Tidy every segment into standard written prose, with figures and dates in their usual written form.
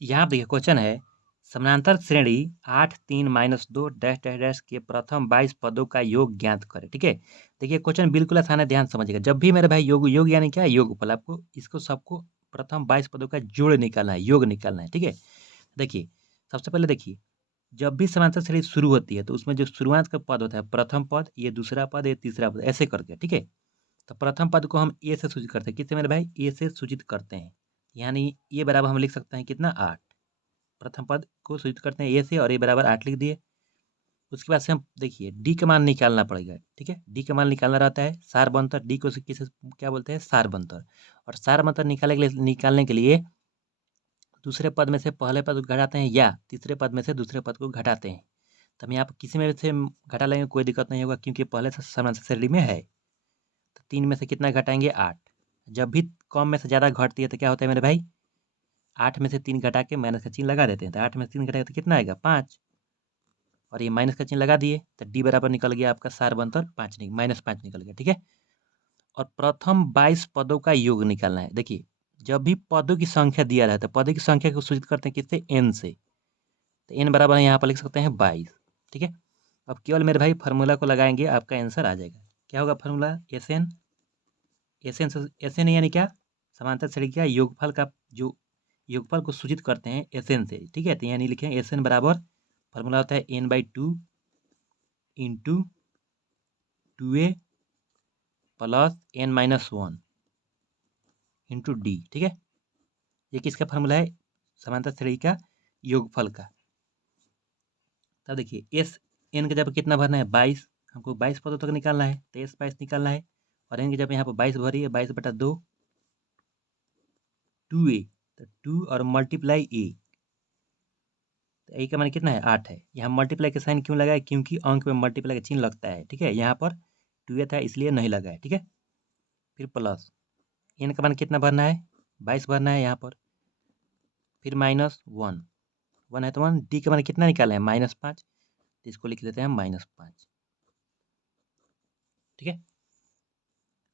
यहाँ देखिए क्वेश्चन है समानांतर श्रेणी 8 3 -2 डैश डैश डैश के प्रथम 22 पदों का योग ज्ञात करें। ठीक है, देखिए क्वेश्चन बिल्कुल आसान है, ध्यान समझिएगा। जब भी मेरे भाई योग योग यानी क्या है, योगफल, आपको इसको सबको प्रथम 22 पदों का जोड़ निकालना है, योग निकालना है। ठीक है, देखिए सबसे पहले देखिए, जब भी समांतर श्रेणी शुरू होती है तो उसमें जो शुरुआत का पद होता है, प्रथम पद, ये दूसरा पद, ये तीसरा पद, ऐसे करके। ठीक है, तो प्रथम पद को हम ए से सूचित करते हैं, किससे मेरे भाई, ए से सूचित करते हैं। यानी ये बराबर हम लिख सकते हैं कितना, 8। प्रथम पद को सूचित करते हैं ए से, और ए बराबर 8 लिख दिए। उसके बाद से हम देखिए डी का मान निकालना पड़ेगा। ठीक है, डी का मान निकालना रहता है सार बंतर। डी को किसे क्या बोलते हैं, सार बंतर। और सार बंतर निकालने के लिए दूसरे पद में से पहले पद को घटाते हैं, या तीसरे पद में से दूसरे पद को घटाते हैं। तो हम यहाँ पर किसी में से घटा लेंगे, कोई दिक्कत नहीं होगा, क्योंकि पहले से समांतर श्रेणी में है। तो 3 में से कितना घटाएंगे, 8। जब भी कम में से ज़्यादा घटती है तो क्या होता है मेरे भाई, 8 में से 3 घटा के माइनस का चिन्ह लगा देते हैं। तो 8 में से 3 घटाएगा तो कितना आएगा, 5। और ये माइनस का चिन्ह लगा दिए तो डी बराबर निकल गया आपका सार बंतर 5, -5 निकल गया। ठीक है, और प्रथम 22 पदों का योग निकालना है। देखिए जब भी पदों की संख्या दिया रहता है, पदों की संख्या को सूचित करते हैं किससे, एन से। तो एन बराबर यहाँ पर लिख सकते हैं 22। ठीक है, अब केवल मेरे भाई फार्मूला को लगाएंगे, आपका आंसर आ जाएगा। क्या होगा formula, S N. S N यानी क्या, समांतर श्रेणी का योगफल का जो योगफल को सूचित करते हैं एस एन से। ठीक है, तो यानी लिखेंगे एस एन बराबर, फार्मूला होता है n/2 into 2a plus n-1 into D. ठीक है, ये किसका फार्मूला है, समांतर श्रेणी का योगफल का। तब देखिए एस एन के जब कितना भरना है, 22, हमको 22 पदों तक निकालना है, तो एस 22 निकालना है। और एन के जब यहाँ पर 22 भरी है, 22/2 2a, तो 2 और मल्टीप्लाई ए, तो ए का मान कितना है, 8 है। यहाँ मल्टीप्लाई का साइन क्यों लगा है, क्योंकि अंक में मल्टीप्लाई का चिन्ह लगता है। ठीक है, यहाँ पर 2a था इसलिए नहीं लगा है। ठीक है, फिर प्लस एन का मान कितना भरना है, 22 भरना है यहाँ पर, फिर -1, 1 है तो 1। डी का मान कितना निकाला है, -5, तो इसको लिख लेते हैं -5। ठीक है,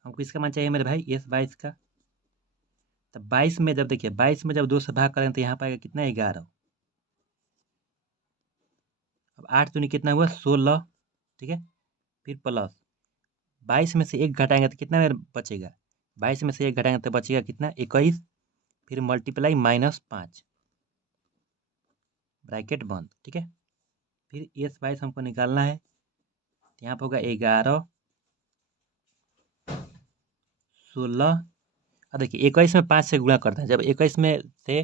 हमको इसका मान चाहिए मेरे भाई, एस 22 का। तो 22 में जब देखिए 22 में जब 2 से भाग करें तो यहाँ पाएगा कितना, 11। अब 8 दूनी कितना हुआ, 16। ठीक है, फिर प्लस 22 में से 1 घटाएंगे तो कितना मेरा बचेगा, 22 में से 1 घटाएंगे तो बचेगा कितना, 21। फिर मल्टीप्लाई -5, ब्रैकेट बंद। ठीक है, फिर एस 22 हमको निकालना है, तो यहाँ पर होगा 11, 16। अब देखिए 21 में 5 से गुणा करते हैं, जब 21 में से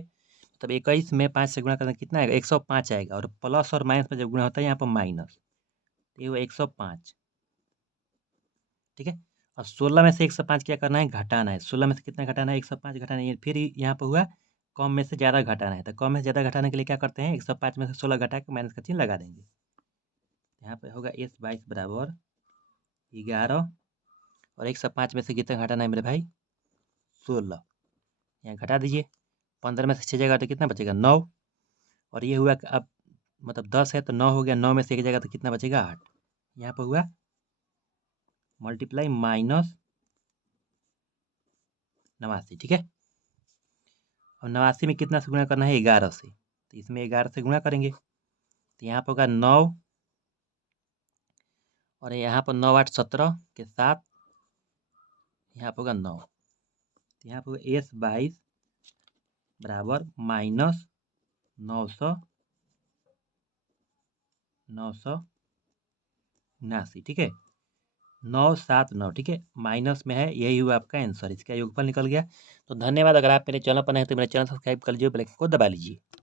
तब 21 में 5 से गुणा करते हैं कितना आएगा, 105 आएगा। और प्लस और माइनस में जब गुणा होता है यहाँ पर माइनस, तो ये हुआ 105। ठीक है, और 16 में से 105 क्या करना है, घटाना है। 16 में से कितना घटाना है, 105 घटाना है। फिर यहाँ पर हुआ कम में से ज़्यादा घटाना है, तो कम में से ज़्यादा घटाने के लिए क्या करते हैं, 105 में से 16 घटा के माइनस का चिन्ह लगा देंगे। यहाँ पे होगा एस 22 बराबर 11, और 105 में से कितना घटाना है मेरे भाई, 16। यहाँ घटा दीजिए, 15 में से 6 जाएगा तो कितना बचेगा, 9। और ये हुआ अब मतलब 10 है तो 9 हो गया, 9 में से 1 जाएगा तो कितना बचेगा, 8। यहाँ पर हुआ मल्टीप्लाई -89। ठीक है, और 89 में कितना से गुणा करना है, 11 से, तो इसमें 11 से गुणा करेंगे तो यहाँ पर होगा 9, और यहाँ पर 9 8 17 के साथ यहाँ पर होगा 9, तो यहाँ पर एस 22 बराबर -979। ठीक है, 979। ठीक है, माइनस में है, यही हुआ आपका आंसर, इसका योगफल निकल गया। तो धन्यवाद। अगर आप मेरे चैनल पर नहीं हैं तो मेरे चैनल सब्सक्राइब कर लीजिए, बेल आइकन को दबा लीजिए।